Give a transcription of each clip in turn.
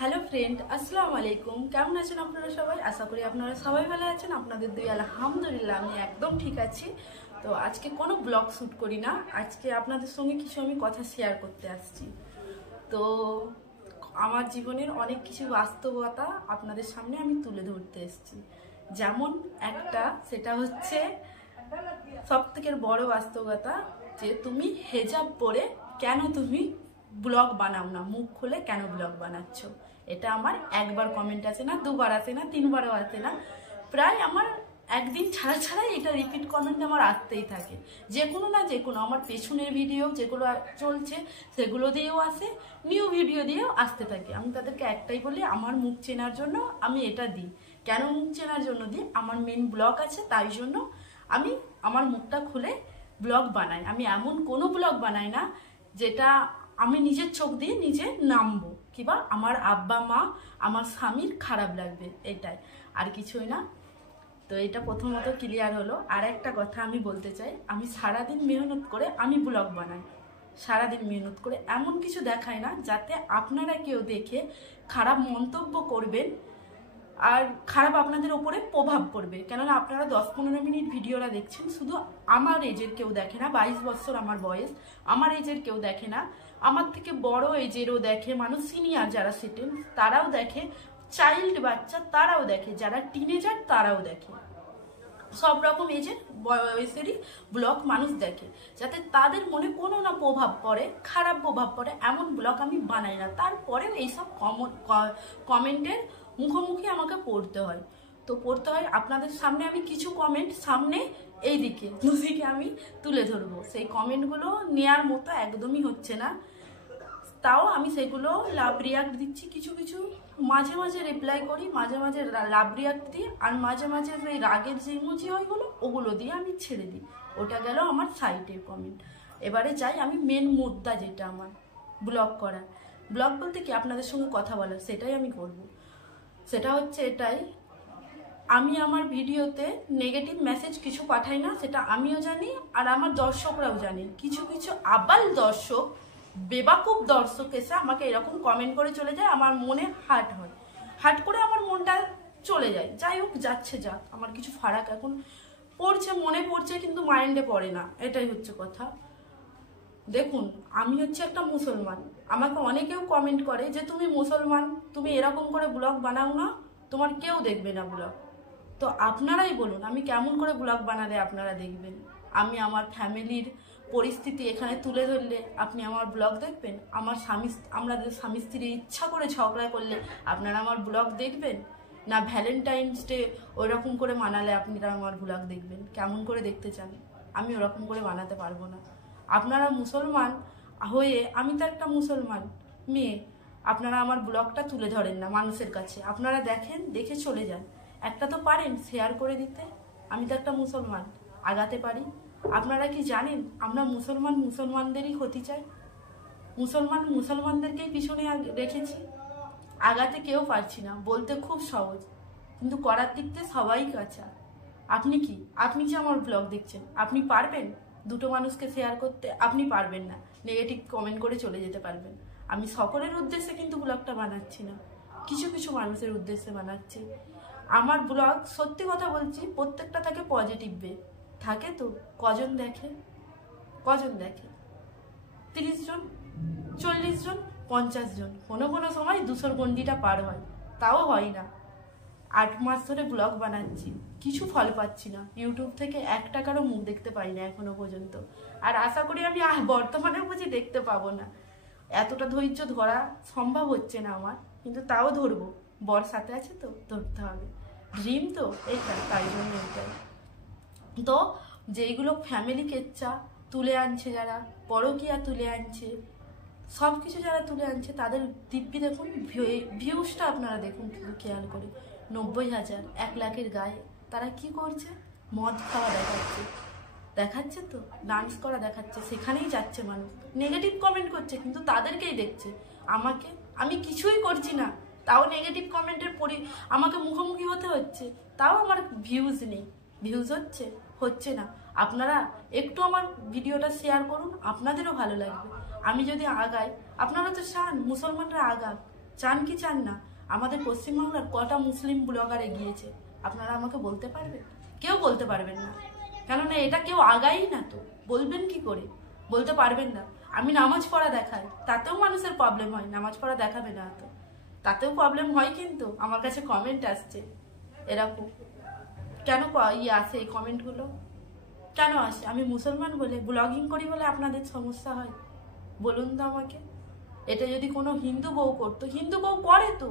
Hello friend, আসসালামু আলাইকুম। কেমন আছেন আপনারা সবাই? আশা করি আপনারা সবাই ভালো আছেন। আপনাদের দুই আলহামদুলিল্লাহ আমি একদম ঠিক আছি। তো আজকে কোনো ব্লগ শ্যুট করি না, আজকে আপনাদের সঙ্গে কিছু আমি কথা শেয়ার করতে আসছি। তো আমার জীবনের অনেক কিছু বাস্তবতা আপনাদের সামনে আমি তুলে ধরতে এসেছি। যেমন একটা, সেটা হচ্ছে সব থেকে বড় বাস্তবতা, যে তুমি হেজাব পরে কেন তুমি ব্লগ বানাও না, মুখ খুলে কেন ব্লগ বানাচ্ছ। এটা আমার একবার কমেন্ট আসে না, দুবার আসে না, তিনবারও আসে না, প্রায় আমার একদিন ছাড়া ছাড়াই এটা রিপিট কমেন্ট আমার আসতেই থাকে। যে কোনো না যে কোনো আমার পেছনের ভিডিও যেগুলো চলছে সেগুলো দিয়েও আসে, নিউ ভিডিও দিয়েও আসতে থাকে। আমি তাদেরকে একটাই বলি, আমার মুখ চেনার জন্য আমি এটা দিই। কেন মুখ চেনার জন্য দিই? আমার মেন ব্লগ আছে, তাই জন্য আমি আমার মুখটা খুলে ব্লগ বানাই। আমি এমন কোনো ব্লগ বানাই না যেটা আমি নিজের চোখ দিয়ে নিজে নামবো কিংবা আমার আব্বা মা আমার স্বামীর খারাপ লাগবে, এটাই, আর কিছুই না। তো এটা প্রথমত ক্লিয়ার হলো। আর একটা কথা আমি বলতে চাই, আমি সারাদিন মেহনত করে আমি ব্লগ বানাই, সারাদিন মেহনত করে এমন কিছু দেখাই না যাতে আপনারা কেউ দেখে খারাপ মন্তব্য করবেন আর খারাপ আপনাদের ওপরে প্রভাব পড়বে। কেননা আপনারা 10-15 মিনিট ভিডিওটা দেখছেন, শুধু আমার এজের কেউ দেখে না। 22 বছর আমার বয়স, আমার এজের কেউ দেখে না, আমার থেকে বড় এজেরও দেখে মানুষ, সিনিয়র যারা সিটেন তারাও দেখে, চাইল্ড বাচ্চা তারাও দেখে, যারা টিনেজার তারাও দেখে, সব রকম এজের বয়সেরই ব্লগ মানুষ দেখে, যাতে তাদের মনে কোনো না প্রভাব পড়ে, খারাপ প্রভাব পড়ে এমন ব্লগ আমি বানাই না। তারপরেও এইসব কমেন্টের মুখোমুখি আমাকে পড়তে হয়। তো পড়তে হয়, আপনাদের সামনে আমি কিছু কমেন্ট সামনে এইদিকে দুদিকে আমি তুলে ধরবো। সেই কমেন্টগুলো নেয়ার মতো একদমই হচ্ছে না, তাও আমি সেগুলো লাভ রিয়াক্ট দিচ্ছি। কিছু কিছু মাঝে মাঝে রিপ্লাই করি, মাঝে মাঝে লাভ রিয়াক্ট দিই, আর মাঝে মাঝে সেই রাগের যে ইমোজি হয়গুলো ওগুলো দিয়ে আমি ছেড়ে দিই। ওটা গেল আমার সাইটের কমেন্ট। এবারে যাই আমি মেন মুদ্দা, যেটা আমার ব্লগ করা। ব্লগ বলতে কি, আপনাদের সঙ্গে কথা বলা, সেটাই আমি করব। সেটা হচ্ছে এটাই, আমি আমার ভিডিওতে নেগেটিভ মেসেজ কিছু পাঠাই না, সেটা আমিও জানি আর আমার দর্শকরাও জানে। কিছু কিছু আবাল দর্শক, বেবাকুব দর্শক এসে আমাকে এরকম কমেন্ট করে চলে যায়, আমার মনে হার্ট হয়, হার্ট করে আমার মনটা চলে যায়। যাই হোক, যাচ্ছে যাক, আমার কিছু ফারাক এখন পড়ছে, মনে পড়ছে কিন্তু মাইন্ডে পড়ে না, এটাই হচ্ছে কথা। দেখুন, আমি হচ্ছে একটা মুসলমান, আমাকে অনেকেও কমেন্ট করে যে তুমি মুসলমান, তুমি এরকম করে ব্লগ বানাও না, তোমার কেউ দেখবে না ব্লগ। তো আপনারাই বলুন, আমি কেমন করে ব্লগ বানালে আপনারা দেখবেন? আমি আমার ফ্যামিলির পরিস্থিতি এখানে তুলে ধরলে আপনি আমার ব্লগ দেখবেন? আমার আমাদের স্বামী স্ত্রী ইচ্ছা করে ঝগড়া করলে আপনারা আমার ব্লগ দেখবেন? না ভ্যালেন্টাইন্স ডে ওইরকম করে মানালে আপনারা আমার ব্লগ দেখবেন? কেমন করে দেখতে চান? আমি ওরকম করে বানাতে পারবো না। আপনারা মুসলমান হয়ে, আমি তো একটা মুসলমান মেয়ে, আপনারা আমার ব্লগটা তুলে ধরেন না মানুষের কাছে, আপনারা দেখেন, দেখে চলে যান। একটা তো পারেন শেয়ার করে দিতে, আমি তো একটা মুসলমান, আগাতে পারি। আপনারা কি জানেন আমরা মুসলমানদেরই ক্ষতি চাই, মুসলমানদেরকেই পিছনে রেখেছি, আগাতে কেউ পারছি না। বলতে খুব সহজ, কিন্তু করার দিক থেকে সবাই কাঁচা। আপনি যে আমার ব্লগ দেখছেন, আপনি পারবেন দুটো মানুষকে শেয়ার করতে? আপনি পারবেন না, নেগেটিভ কমেন্ট করে চলে যেতে পারবেন। আমি সকলের উদ্দেশ্যে কিন্তু ব্লগটা বানাচ্ছি না, কিছু কিছু মানুষের উদ্দেশ্যে বানাচ্ছি। আমার ব্লগ, সত্যি কথা বলছি, প্রত্যেকটা থাকে পজিটিভ বে, থাকে তো কজন দেখে? 30 জন, 40 জন, 50 জন, কোনো কোনো সময় 200 গন্ডিটা পার হয়, তাও হয় না। 8 মাস ধরে ব্লগ বানাচ্ছি, কিছু ফল পাচ্ছি না, ইউটিউব থেকে 1 টাকারও মুখ দেখতে পাই না এখনো পর্যন্ত। আর আশা করি আমি বর্তমানে বুঝি দেখতে পাবো না, এতটা ধৈর্য ধরা সম্ভব হচ্ছে না আমার, কিন্তু তাও ধরবো। বর সাথে আছে তো, ধরতে হবে, ড্রিম তো এইটা, তাই জন্য এইটাই। তো যেইগুলো ফ্যামিলি কেচ্চা তুলে আনছে, যারা পরকীয়া তুলে আনছে, সব কিছু যারা তুলে আনছে, তাদের দিব্যি দেখুন, ভিউজটা আপনারা দেখুন খেয়াল করে, 90,000, 1 লাখের গায়ে। তারা কি করছে? মদ খাওয়া দেখাচ্ছে তো, ডান্স করা দেখাচ্ছে, সেখানেই যাচ্ছে মানুষ, নেগেটিভ কমেন্ট করছে, কিন্তু তাদেরকেই দেখছে। আমি কিছুই করছি না, তাও নেগেটিভ কমেন্টের আমাকে মুখোমুখি হতে হচ্ছে, তাও আমার ভিউজ নেই। ভিউজ হচ্ছে না। আপনারা একটু আমার ভিডিওটা শেয়ার করুন, আপনাদেরও ভালো লাগবে। আমি যদি আগাই, আপনারা তো চান মুসলমানরা আগাক, চান কি চান না? আমাদের পশ্চিমবাংলার কটা মুসলিম ব্লগার এগিয়েছে আপনারা আমাকে বলতে পারবেন? কেউ বলতে পারবেন না, কেননা এটা কেউ আগাই না। তো বলবেন কি করে? বলতে পারবেন না। আমি নামাজ পড়া দেখাই, তাতেও মানুষের প্রবলেম হয়। নামাজ পড়া দেখাবে না তো, তাতেও প্রবলেম হয়। কিন্তু আমার কাছে কমেন্ট আসছে এরকম। কেন আসে এই কমেন্টগুলো? কেন আসে? আমি মুসলমান বলে, ব্লগিং করি বলে আপনাদের সমস্যা হয়? বলুন তো আমাকে। এটা যদি কোনো হিন্দু বউ করতো, হিন্দু বউ করে তো,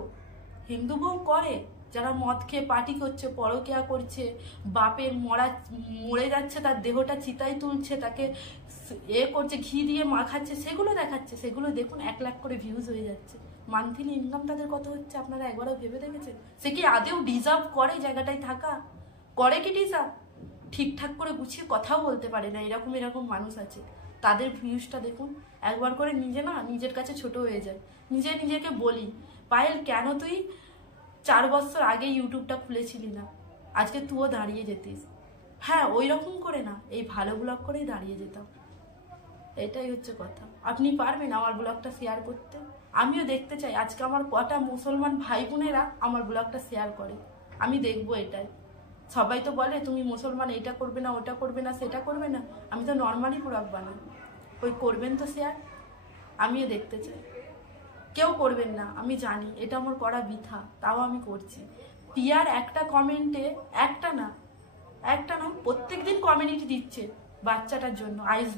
হিন্দু বউ করে, যারা মদ খেয়ে পার্টি করছে, পরকিয়া করছে, বাপের মরে যাচ্ছে, তার দেহটা চিতায় তুলছে, তাকে করছে, ঘি দিয়ে মাখাচ্ছে, সেগুলো দেখাচ্ছে। সেগুলো দেখুন 1 লাখ করে ভিউজ হয়ে যাচ্ছে। মান্থলি ইনকাম তাদের কত হচ্ছে আপনারা একবারও ভেবে দেখেছেন? সে কি আদেও ডিজার্ভ করে জায়গাটায় থাকা? করে কি ডিজার্ভ? ঠিকঠাক করে গুছিয়ে কথাও বলতে পারে না, এরকম এরকম মানুষ আছে। তাদের ভিউজটা দেখুন। একবার করে নিজের কাছে ছোট হয়ে যায়। নিজেকে বলি, পায়েল কেন তুই 4 বছর আগে ইউটিউবটা খুলেছিলি না? আজকে তুইও দাঁড়িয়ে যেতিস। হ্যাঁ, ওই রকম করে না, এই ভালো ব্লগ করেই দাঁড়িয়ে যেতাম। এটাই হচ্ছে কথা। আপনি পারবেন আমার ব্লগটা শেয়ার করতে? আমিও দেখতে চাই আজকে আমার কটা মুসলমান ভাই বোনেরা আমার ব্লগটা শেয়ার করে। আমি দেখবো এটাই। সবাই তো বলে তুমি মুসলমান, এটা করবে না, ওটা করবে না, সেটা করবে না। আমি তো নর্মালি ব্লগ বানাই। ওই করবেন তো শেয়ার, আমিও দেখতে চাই। কেউ করবেন না, আমি জানি এটা আমার করা বৃথা, তাও আমি করছি। পিয়ার একটা কমেন্টে একটা না প্রত্যেক দিন কমিউনিটি দিচ্ছে বাচ্চাটার জন্য, আয়ুষ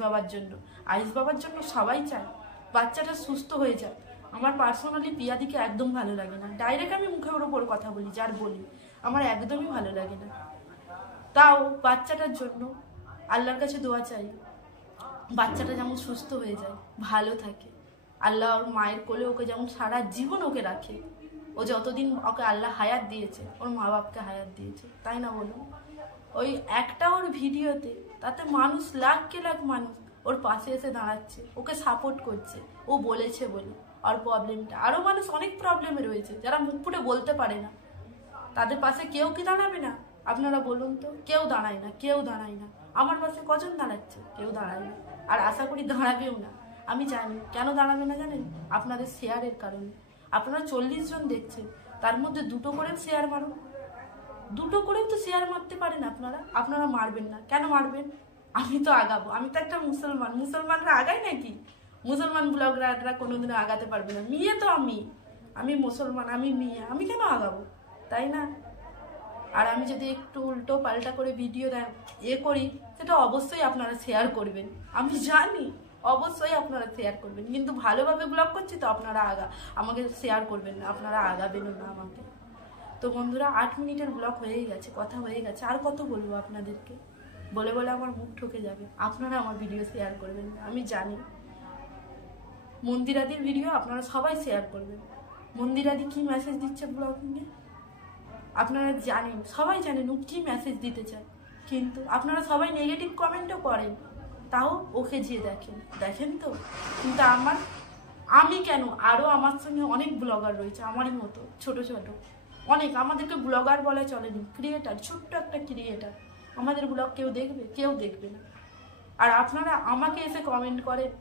বাবার জন্য সবাই চায় বাচ্চাটা সুস্থ হয়ে যায়। আমার পার্সোনালি পিয়াদিকে একদম ভালো লাগে না। ডাইরেক্ট আমি মুখের ওপর কথা বলি, যার বলি আমার একদমই ভালো লাগে না। তাও বাচ্চাটার জন্য আল্লাহর কাছে দোয়া চাই, বাচ্চাটা যেমন সুস্থ হয়ে যায়, ভালো থাকে। আল্লাহ ওর মায়ের কোলে ওকে যেমন সারা জীবন ওকে রাখে। ও যতদিন ওকে আল্লাহ হায়াত দিয়েছে, ওর মা বাপকে হায়াত দিয়েছে, তাই না বলুন? ওই একটা ওর ভিডিওতে তাতে মানুষ লাখ মানুষ ওর পাশে এসে দাঁড়াচ্ছে, ওকে সাপোর্ট করছে, ও বলেছে বলে। আর প্রবলেমটা আরও মানুষ অনেক প্রবলেমে রয়েছে, যারা মুখ ফুটে বলতে পারে না। তাদের পাশে কেউ কি দাঁড়াবে না? আপনারা বলুন তো। কেউ দাঁড়ায় না। আমার পাশে কজন দাঁড়াচ্ছে? কেউ দাঁড়ায় না, আর আশা করি দাঁড়াবেও না। আমি জানি কেন দাঁড়াবে না জানেন? আপনাদের শেয়ারের কারণে। আপনারা 40 জন দেখছেন, তার মধ্যে 2টো করে শেয়ার মারুন। 2টো করেও তো শেয়ার মারতে পারেন আপনারা মারবেন না কেন? মারবেন। আমি তো আগাবো, আমি তো একটা মুসলমানরা আগায় নাকি? মুসলমান ব্লগাররা কোনোদিনও আগাতে পারবে না। মেয়ে তো আমি মুসলমান, আমি মেয়ে, আমি কেন আগাবো? তাই না? আর আমি যদি একটু উল্টো পাল্টা করে ভিডিও করি, সেটা অবশ্যই আপনারা শেয়ার করবেন। আমি জানি অবশ্যই আপনারা শেয়ার করবেন, কিন্তু ভালোভাবে ব্লগ করছি তো আপনারা আমাকে শেয়ার করবেন না, আপনারা আগাবেনও না আমাকে। তো বন্ধুরা, 8 মিনিটের ব্লগ হয়েই গেছে, কথা হয়ে গেছে। আর কত বলবো আপনাদেরকে? বলে আমার মুখ ঠকে যাবে। আপনারা আমার ভিডিও শেয়ার করবেন না, আমি জানি। মন্দিরাদির ভিডিও আপনারা সবাই শেয়ার করবেন। মন্দিরাদি কি মেসেজ দিচ্ছে ব্লগিংয়ে আপনারা জানেন, সবাই জানেন ও কি মেসেজ দিতে চায়। কিন্তু আপনারা সবাই নেগেটিভ কমেন্টও করেন, তাও ওকে যেয়ে দেখেন তো। কিন্তু আমি কেন, আরও আমার সঙ্গে অনেক ব্লগার রয়েছে আমারই মতো, ছোট অনেক। আমাদেরকে ব্লগার বলা চলেনি, ক্রিয়েটার, ছোট্ট একটা ক্রিয়েটার। আমাদের ব্লগ কেউ দেখবে না। আর আপনারা আমাকে এসে কমেন্ট করেন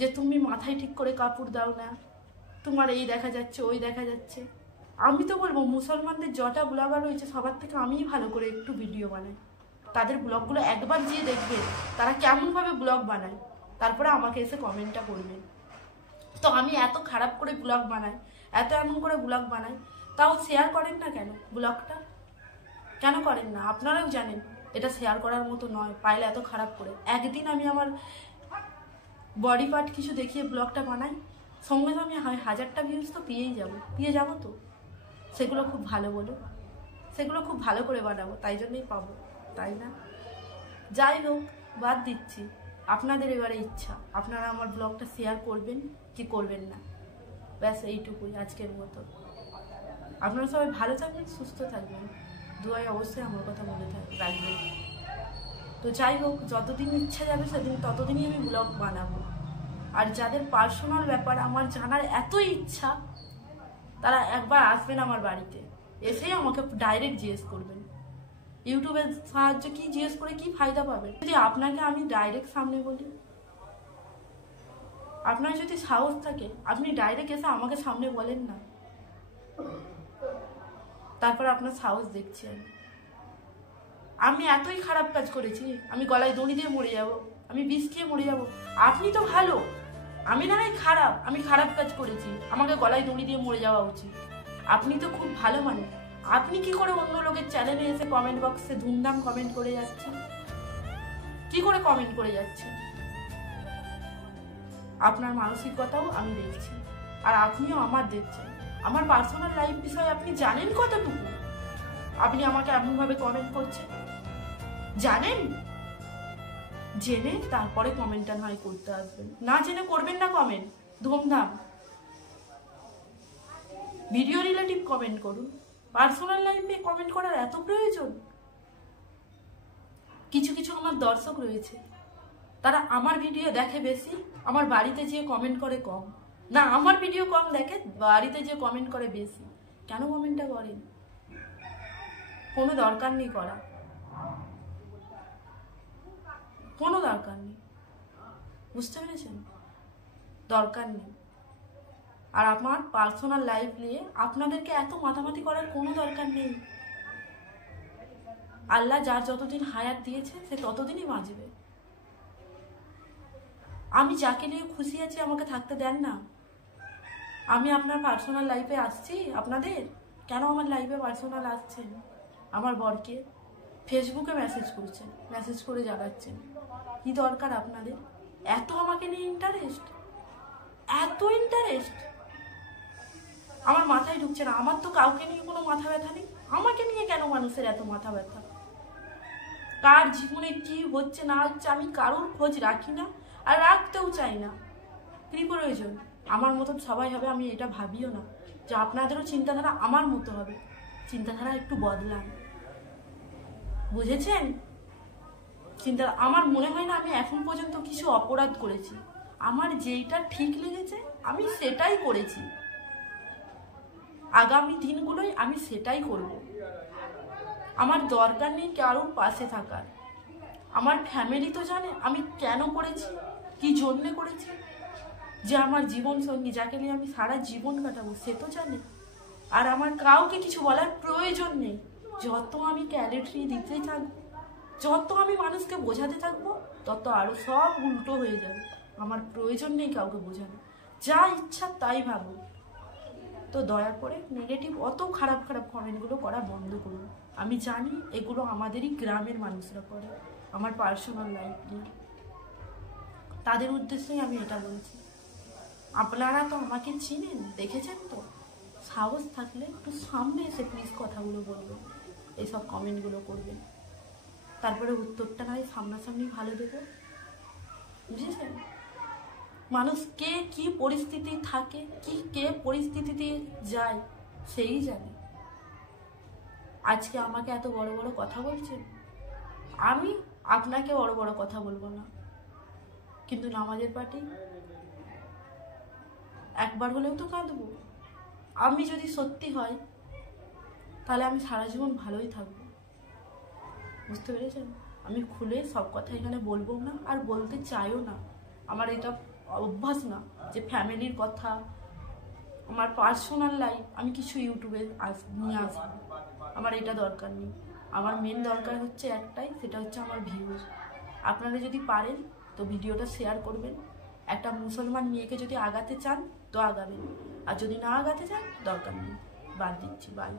যে তুমি মাথায় ঠিক করে কাপড় দাও না, তোমার এই দেখা যাচ্ছে, ওই দেখা যাচ্ছে। আমি তো বলবো মুসলমানদের যটা ব্লগার রয়েছে সবার থেকে আমিই ভালো করে একটু ভিডিও বানাই। তাদের ব্লগগুলো একবার গিয়ে দেখবেন তারা কেমনভাবে ব্লগ বানায়, তারপরে আমাকে এসে কমেন্টটা করবেন। তো আমি এত খারাপ করে ব্লগ বানাই, এমন করে ব্লগ বানাই, তাও শেয়ার করেন না কেন? ব্লগটা কেন করেন না? আপনারাও জানেন এটা শেয়ার করার মতো নয়। পাইলে এত খারাপ করে একদিন আমি আমার বডি পার্ট কিছু দেখিয়ে ব্লগটা বানাই, সঙ্গে আমি 1000টা ভিউজ তো পেয়ে যাবো তো। সেগুলো খুব ভালো বলো, সেগুলো খুব ভালো করে বানাবো, তাই জন্যই পাবো, তাই না? যাই হোক, বাদ দিচ্ছি। আপনাদের এবারে ইচ্ছা, আপনারা আমার ব্লগটা শেয়ার করবেন কি করবেন না, ব্যাস এইটুকুই আজকের মতো। আপনারা সবাই ভালো থাকবেন, সুস্থ থাকবেন, দুয়ায় অবশ্যই আমার কথা মনে রাখবেন। তো যাই হোক, যতদিন ইচ্ছা যাবে সেদিন ততদিনই আমি ব্লগ বানাবো। আর যাদের পার্সোনাল ব্যাপার আমার জানার এত ইচ্ছা, তারা একবার আসবেন আমার বাড়িতে, এসেই আমাকে ডাইরেক্ট জিজ্ঞেস করবেন। ইউটিউবের সাহায্যে কি জিজ্ঞেস করে কি ফায়দা পাবেন যদি আপনাকে আমি ডাইরেক্ট সামনে বলি? আপনার যদি সাহস থাকে আপনি ডাইরেক্ট এসে আমাকে সামনে বলেন না। তারপর আপনার সাহস দেখছি আমি এতই খারাপ কাজ করেছি, আমি গলায় দড়ি দিয়ে মরে যাব, আমি বিষ খেয়ে মরে যাব? আপনি তো ভালো, আমি না হয় খারাপ, আমি খারাপ কাজ করেছি, আমাকে গলায় দড়ি দিয়ে মরে যাওয়া উচিত। আপনি তো খুব ভালো মানুষ, আপনি কি করে অন্য লোকের চ্যানেলে এসে কমেন্ট বক্সে ধুমধাম কমেন্ট করে যাচ্ছেন? কি করে কমেন্ট করে যাচ্ছেন? আপনার মানসিকতাও আমি দেখছি, আর আপনিও আমার দেখছেন। আমার পার্সোনাল লাইফ বিষয়ে আপনি জানেন কতটুকু? আপনি আমাকে এমনভাবে কমেন্ট করছেন, জানেন? জেনে তারপরে কমেন্টটা নয় করতে আসবেন, না জেনে করবেন না কমেন্ট ধুমধাম। ভিডিও রিলেটিভ কমেন্ট করুন, পার্সোনাল লাইফে কমেন্ট করার এত প্রয়োজন? কিছু কিছু আমার দর্শক রয়েছে, তারা আমার ভিডিও দেখে বেশি, আমার বাড়িতে যেয়ে কমেন্ট করে কম। না, আমার ভিডিও কম দেখে, বাড়িতে যেয়ে কমেন্ট করে বেশি। কেন কমেন্টটা করেন? কোনো দরকার নেই করা, কোনো দরকার নেই, বুঝতে পেরেছেন? দরকার নেই। আর আমার পার্সোনাল লাইফ নিয়ে আপনাদেরকে এত মাথামাতি করার কোনো দরকার নেই। আল্লাহ যার যতদিন হায়াত দিয়েছে সে ততদিনই বাঁচবে। আমি যাকে নিয়ে খুশি আছি আমাকে থাকতে দেন না। আমি আপনার পার্সোনাল লাইফে আসছি আপনাদের, কেন আমার লাইফে পার্সোনাল আসছেন? আমার বরকে ফেসবুকে মেসেজ করছেন, মেসেজ করে জানাচ্ছেন, কি দরকার আপনাদের? এত আমাকে নিয়ে ইন্টারেস্ট, এত ইন্টারেস্ট আমার মাথায় ঢুকছে না। আমার তো কাউকে নিয়ে কোনো মাথা ব্যথা নেই, আমাকে নিয়ে কেন মানুষের এত মাথা ব্যথা? কার জীবনে কি হচ্ছে না হচ্ছে আমি কারোর খোঁজ রাখি না, আর রাখতেও চাই না। কি প্রয়োজন? আমার মতন সবাই হবে আমি এটা ভাবিও না যে আপনাদেরও চিন্তাধারা আমার মতো হবে। চিন্তাধারা একটু বদলান, বুঝেছেন? আমার মনে হয় না আমি এখন পর্যন্ত কিছু অপরাধ করেছি। আমার যেইটা ঠিক লেগেছে আমি সেটাই করেছি, আগামী দিনগুলোই আমি সেটাই করব। আমার দরকার নেই কারোর পাশে থাকার। আমার ফ্যামিলি তো জানে আমি কেন করেছি, কি জন্যে করেছি। যে আমার জীবন সঙ্গী, যাকে নিয়ে আমি সারা জীবন কাটাবো, সে তো জানে। আর আমার কাউকে কিছু বলার প্রয়োজন নেই। যত আমি ক্যারেক্টারি দিতে থাকবো, যত আমি মানুষকে বোঝাতে থাকবো, তত আরো সব উল্টো হয়ে যাবে। আমার প্রয়োজন নেই কাউকে বোঝানো, যা ইচ্ছা তাই ভাবো। তো দয়া করে নেগেটিভ অত খারাপ খারাপ কমেন্টগুলো করা বন্ধ করুন। আমি জানি এগুলো আমাদেরই গ্রামের মানুষরা করে, আমার পার্সোনাল লাইফ নিয়ে। তাদের উদ্দেশ্যেই আমি এটা বলছি। আপনারা তো আমাকে চিনেন, দেখেছেন তো। সাহস থাকলে একটু সামনে এসে প্লিজ কথাগুলো বলবেন, এইসব কমেন্টগুলো করবেন। তারপরে উত্তরটা নয় সামনাসামনি ভালো দেবো, বুঝেছেন? মানুষ কে কি পরিস্থিতি থাকে, কে পরিস্থিতিতে যায় সেই জানে। আজকে আমাকে এত বড় বড় কথা বলছেন, আমি আপনাকে বড় বড় কথা বলবো না, কিন্তু নামাজের পার্টি একবার হলেও তো কাঁদবো। আমি যদি সত্যি হয় তাহলে আমি সারা জীবন ভালোই থাকবো, বুঝতে পেরেছেন? আমি খুলে সব কথা এখানে বলবো না, আর বলতে চাইও না। আমার এটা অভ্যাস না যে ফ্যামিলির কথা, আমার পার্সোনাল লাইফ আমি কিছু ইউটিউবে নিয়ে আসবো। আমার এটা দরকার নেই। আমার মেন দরকার হচ্ছে একটাই, সেটা হচ্ছে আমার ভিউজ। আপনারা যদি পারেন তো ভিডিওটা শেয়ার করবেন। একটা মুসলমান মেয়েকে যদি আগাতে চান তো আগাবেন, আর যদি না আগাতে চান দরকার নেই, বাদ দিচ্ছি। বাই।